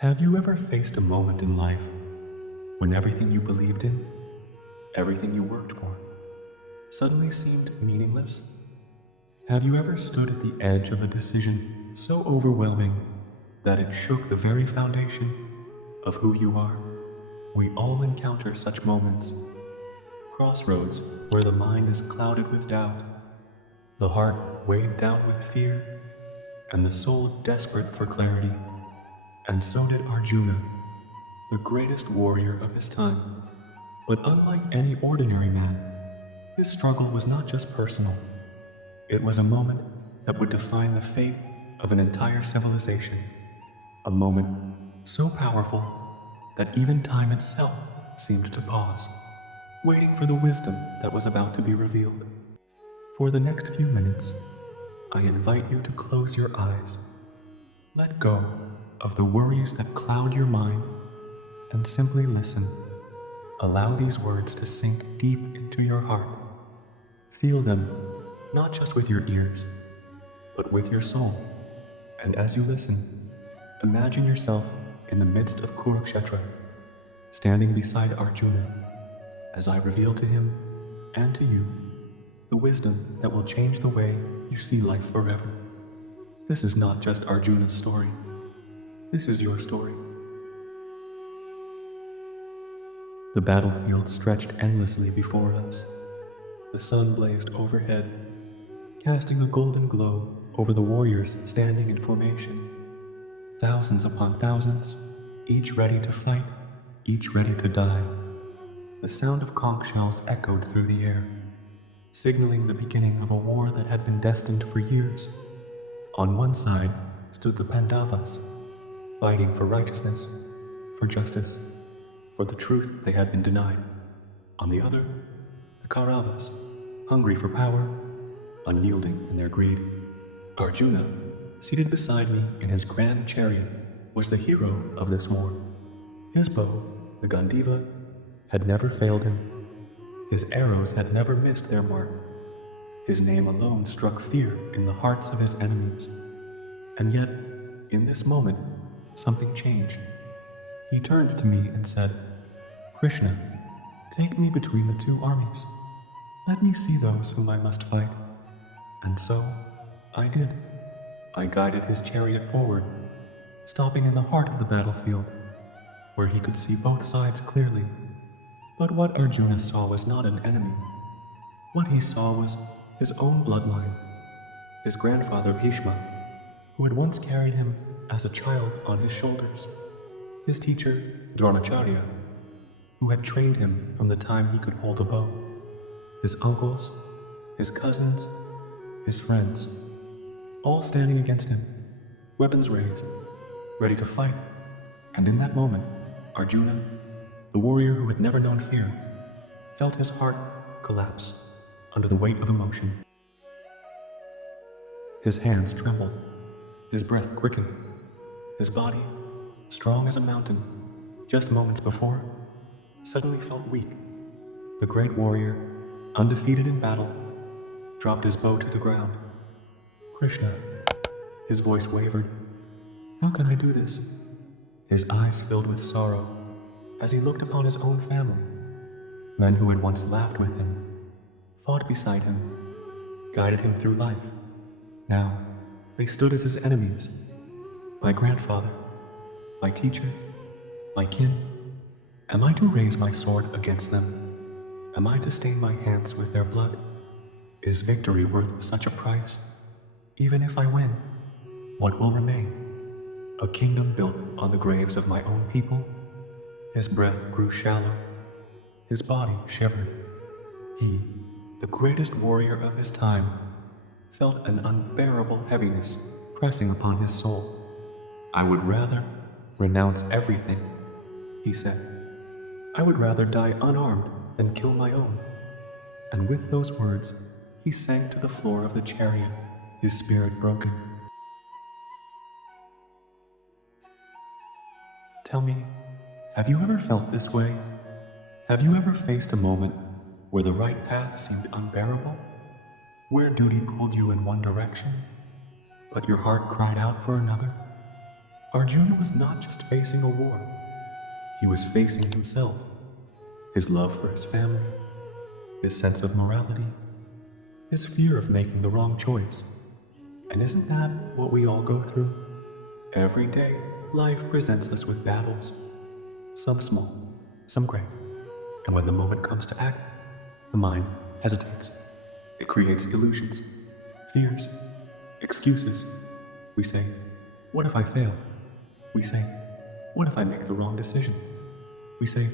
Have you ever faced a moment in life when everything you believed in, everything you worked for, suddenly seemed meaningless? Have you ever stood at the edge of a decision so overwhelming that it shook the very foundation of who you are? We all encounter such moments, crossroads where the mind is clouded with doubt, the heart weighed down with fear, and the soul desperate for clarity. And so did Arjuna, the greatest warrior of his time. But unlike any ordinary man, his struggle was not just personal. It was a moment that would define the fate of an entire civilization. A moment so powerful that even time itself seemed to pause, waiting for the wisdom that was about to be revealed. For the next few minutes, I invite you to close your eyes. Let go of the worries that cloud your mind and simply listen. Allow these words to sink deep into your heart. Feel them, not just with your ears, but with your soul. And as you listen, imagine yourself in the midst of Kurukshetra, standing beside Arjuna, as I reveal to him and to you the wisdom that will change the way you see life forever. This is not just Arjuna's story. This is your story. The battlefield stretched endlessly before us. The sun blazed overhead, casting a golden glow over the warriors standing in formation. Thousands upon thousands, each ready to fight, each ready to die. The sound of conch shells echoed through the air, signaling the beginning of a war that had been destined for years. On one side stood the Pandavas, fighting for righteousness, for justice, for the truth they had been denied. On the other, the Kauravas, hungry for power, unyielding in their greed. Arjuna, seated beside me in his grand chariot, was the hero of this war. His bow, the Gandiva, had never failed him. His arrows had never missed their mark. His name alone struck fear in the hearts of his enemies. And yet, in this moment, something changed. He turned to me and said, "Krishna, take me between the two armies. Let me see those whom I must fight." And so, I did. I guided his chariot forward, stopping in the heart of the battlefield, where he could see both sides clearly. But what Arjuna saw was not an enemy. What he saw was his own bloodline, his grandfather Bhishma, who had once carried him as a child on his shoulders, his teacher Dronacharya, who had trained him from the time he could hold a bow, his uncles, his cousins, his friends, all standing against him, weapons raised, ready to fight. And in that moment, Arjuna, the warrior who had never known fear, felt his heart collapse under the weight of emotion. His hands trembled, his breath quickened, his body, strong as a mountain, just moments before, suddenly felt weak. The great warrior, undefeated in battle, dropped his bow to the ground. "Krishna," his voice wavered. "How can I do this?" His eyes filled with sorrow as he looked upon his own family, men who had once laughed with him, fought beside him, guided him through life. Now, they stood as his enemies. My grandfather, my teacher, my kin. Am I to raise my sword against them? Am I to stain my hands with their blood? Is victory worth such a price? Even if I win, what will remain? A kingdom built on the graves of my own people? His breath grew shallow. His body shivered. He, the greatest warrior of his time, felt an unbearable heaviness pressing upon his soul. "I would rather renounce everything," he said. "I would rather die unarmed than kill my own." And with those words, he sank to the floor of the chariot, his spirit broken. Tell me, have you ever felt this way? Have you ever faced a moment where the right path seemed unbearable? Where duty pulled you in one direction, but your heart cried out for another? Arjuna was not just facing a war, he was facing himself, his love for his family, his sense of morality, his fear of making the wrong choice. And isn't that what we all go through? Every day, life presents us with battles, some small, some great. And when the moment comes to act, the mind hesitates. It creates illusions, fears, excuses. We say, what if I fail? We say, what if I make the wrong decision? We say,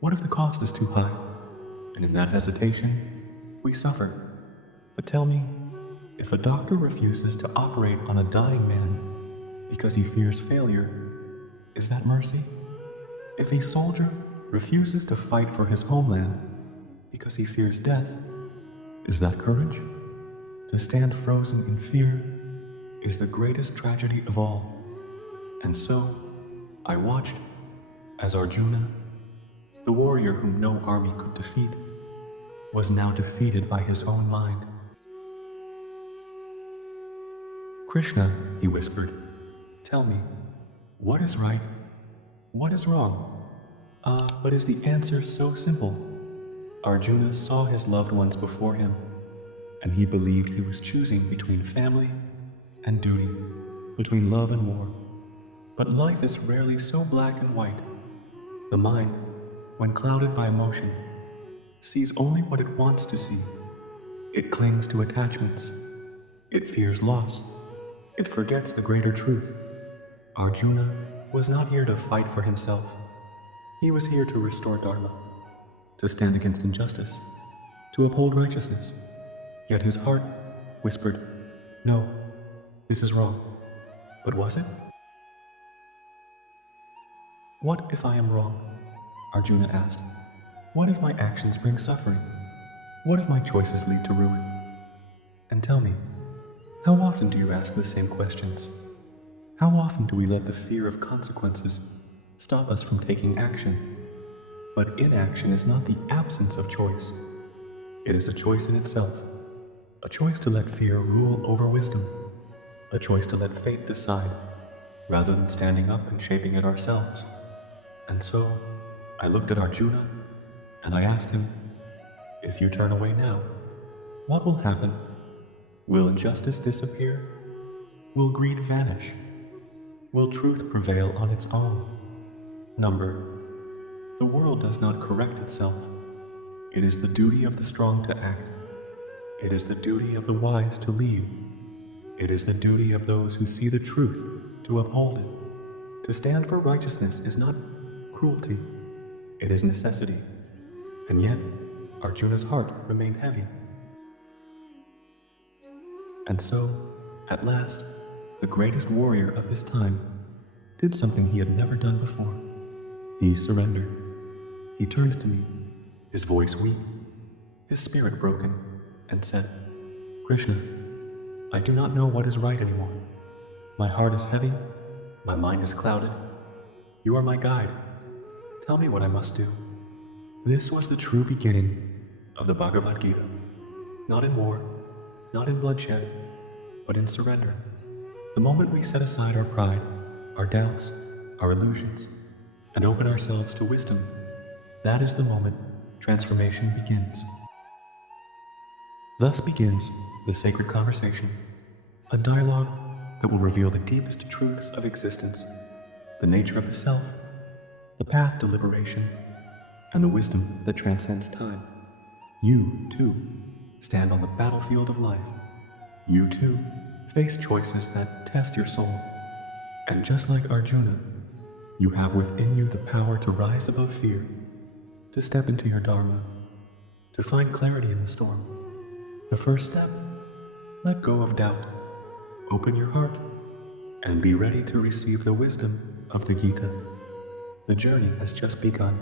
what if the cost is too high? And in that hesitation, we suffer. But tell me, if a doctor refuses to operate on a dying man because he fears failure, is that mercy? If a soldier refuses to fight for his homeland because he fears death, is that courage? To stand frozen in fear is the greatest tragedy of all. And so, I watched as Arjuna, the warrior whom no army could defeat, was now defeated by his own mind. Krishna, he whispered, tell me, what is right? What is wrong? But is the answer so simple? Arjuna saw his loved ones before him, and he believed he was choosing between family and duty, between love and war. But life is rarely so black and white. The mind, when clouded by emotion, sees only what it wants to see. It clings to attachments. It fears loss. It forgets the greater truth. Arjuna was not here to fight for himself. He was here to restore Dharma, to stand against injustice, to uphold righteousness. Yet his heart whispered, no, this is wrong. But was it? What if I am wrong? Arjuna asked. What if my actions bring suffering? What if my choices lead to ruin? And tell me, how often do you ask the same questions? How often do we let the fear of consequences stop us from taking action? But inaction is not the absence of choice. It is a choice in itself. A choice to let fear rule over wisdom. A choice to let fate decide, rather than standing up and shaping it ourselves. And so, I looked at Arjuna, and I asked him, if you turn away now, what will happen? Will injustice disappear? Will greed vanish? Will truth prevail on its own? Number, the world does not correct itself. It is the duty of the strong to act. It is the duty of the wise to lead. It is the duty of those who see the truth to uphold it. To stand for righteousness is not cruelty, it is necessity. And yet, Arjuna's heart remained heavy. And so, at last, the greatest warrior of his time did something he had never done before. He surrendered. He turned to me, his voice weak, his spirit broken, and said, Krishna, I do not know what is right anymore. My heart is heavy, my mind is clouded. You are my guide. Tell me what I must do. This was the true beginning of the Bhagavad Gita. Not in war, not in bloodshed, but in surrender. The moment we set aside our pride, our doubts, our illusions, and open ourselves to wisdom, that is the moment transformation begins. Thus begins the sacred conversation, a dialogue that will reveal the deepest truths of existence, the nature of the self, the path to liberation, and the wisdom that transcends time. You, too, stand on the battlefield of life. You, too, face choices that test your soul. And just like Arjuna, you have within you the power to rise above fear, to step into your Dharma, to find clarity in the storm. The first step, let go of doubt, open your heart, and be ready to receive the wisdom of the Gita. The journey has just begun.